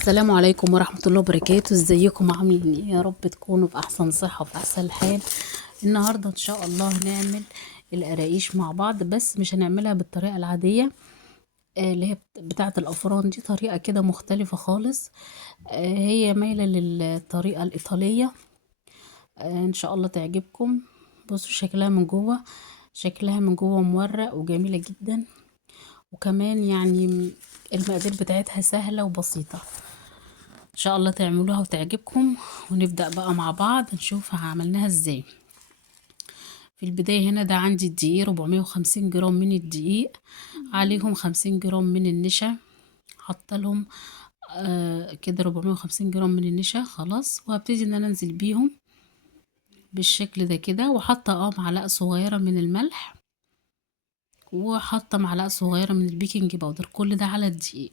السلام عليكم ورحمة الله وبركاته. ازيكم عاملين ايه؟ يا رب تكونوا في احسن صحة وفي احسن حال. النهاردة ان شاء الله هنعمل القراقيش مع بعض، بس مش هنعملها بالطريقة العادية. اللي هي بتاعة الافران دي، طريقة كده مختلفة خالص. هي مايلة للطريقة الايطالية. ان شاء الله تعجبكم. بصوا شكلها من جوه، شكلها من جوه مورق وجميلة جدا. وكمان يعني المقادير بتاعتها سهلة وبسيطة. ان شاء الله تعملوها وتعجبكم. ونبدأ بقى مع بعض نشوف عملناها ازاي. في البداية هنا ده عندي الدقيق 450 جرام من الدقيق، عليهم 50 جرام من النشا. حاطه لهم كده 450 جرام من النشا خلاص. وهبتدي ان انا انزل بيهم بالشكل ده كده، وحاطه معلقة صغيرة من الملح، وحاطه معلقة صغيرة من البيكنج باودر، كل ده على الدقيق.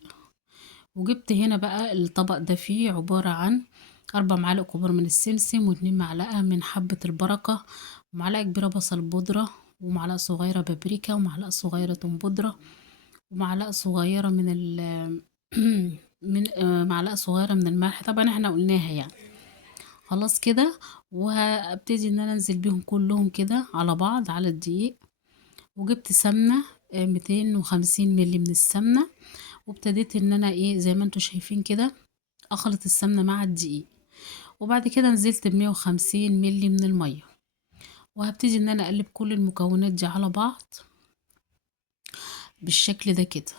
وجبت هنا بقى الطبق ده فيه عبارة عن 4 معالق كبار من السمسم، و2 معلقة من حبة البركة، ومعلقة كبيرة بصل بودرة، ومعلقة صغيرة بابريكا، ومعلقة صغيرة توم بودرة، ومعلقة صغيرة من من معلقة صغيرة من الملح، طبعا احنا قلناها يعني. خلاص كده. وهبتدي ان انا انزل بيهم كلهم كده على بعض على الدقيق. وجبت سمنة 250 ملي من السمنة، وابتديت ان انا زي ما انتوا شايفين كده اخلط السمنة مع الدقيق. وبعد كده نزلت ب150 ملي من المية، وهبتدي ان انا اقلب كل المكونات دي على بعض بالشكل ده كده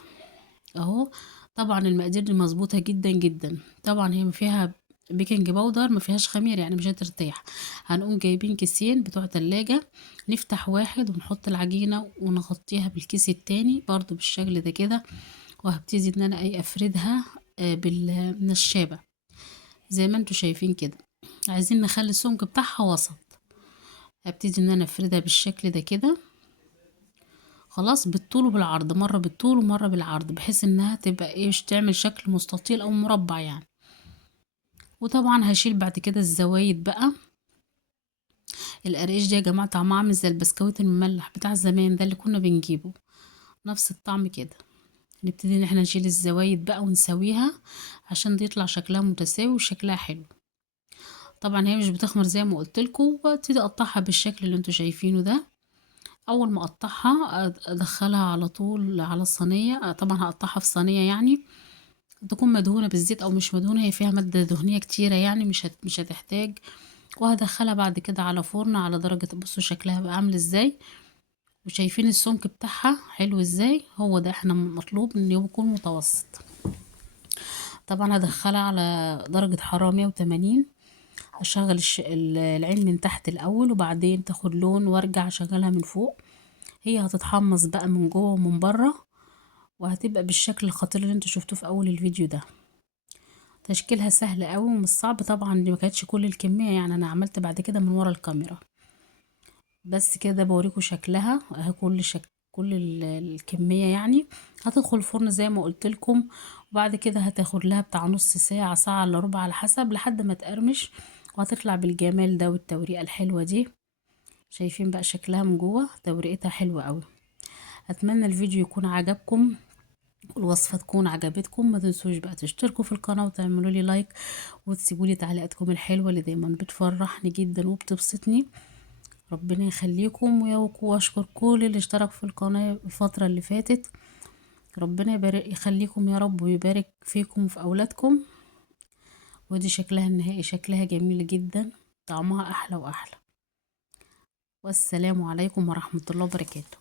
اهو. طبعا المقادير دي مظبوطة جدا جدا. طبعا هي ما فيها بيكنج باودر، ما فيهاش خمير يعني مش هترتاح. هنقوم جايبين كيسين بتوع تلاجة، نفتح واحد ونحط العجينة ونغطيها بالكيس التاني برضو بالشكل ده كده. وهبتدي ان انا افردها بالنشابة زي ما انتوا شايفين كده. عايزين نخلي السمك بتاعها وسط. هبتدي ان انا افردها بالشكل ده كده خلاص، بالطول وبالعرض، مرة بالطول ومرة بالعرض، بحيث انها تبقى تعمل شكل مستطيل او مربع يعني. وطبعا هشيل بعد كده الزوايد بقى. القرقيش دي يا جماعة طعمها عامل زي البسكويت المملح بتاع زمان ده اللي كنا بنجيبه، نفس الطعم كده. نبتدي ان احنا نشيل الزوايد بقى ونسويها عشان دي يطلع شكلها متساوي وشكلها حلو. طبعا هي مش بتخمر زي ما قلتلكوا. وابتدي اقطعها بالشكل اللي انتوا شايفينه ده. اول ما اقطعها ادخلها على طول على الصينيه. طبعا هقطعها في صينيه يعني تكون مدهونه بالزيت او مش مدهونه، هي فيها ماده دهنيه كتيره يعني مش هتحتاج. وهدخلها بعد كده على فرن على درجه، بصوا شكلها بقى عامل ازاي، وشايفين السمك بتاعها حلو ازاي. هو ده احنا مطلوب ان يكون متوسط. طبعا هدخلها على درجه حراره 180. هشغل العين من تحت الاول، وبعدين تاخد لون وارجع اشغلها من فوق. هي هتتحمص بقى من جوه ومن بره، وهتبقى بالشكل الخطير اللي انتوا شفتوه في اول الفيديو ده. تشكيلها سهل قوي ومش صعب. طبعا دي ما كانتش كل الكميه يعني، انا عملت بعد كده من ورا الكاميرا بس كده بوريكم شكلها اهي. كل الكميه يعني هتدخل الفرن زي ما قلت لكم. وبعد كده هتاخد لها بتاع نص ساعه، ساعه الا ربع على حسب، لحد ما تقرمش وهتطلع بالجمال ده والتوريقه الحلوه دي. شايفين بقى شكلها من جوه، توريقتها حلوه قوي. اتمنى الفيديو يكون عجبكم والوصفة تكون عجبتكم. ما تنسوش بقى تشتركوا في القناة وتعملوا لي لايك، وتسيبوا لي تعليقاتكم الحلوة اللي دايما بتفرحني جدا وبتبسطني. ربنا يخليكم واشكر كل اللي اشترك في القناة الفترة اللي فاتت. ربنا يخليكم يا رب، ويبارك فيكم وفي اولادكم. ودي شكلها النهائي، شكلها جميل جدا، طعمها احلى واحلى. والسلام عليكم ورحمة الله وبركاته.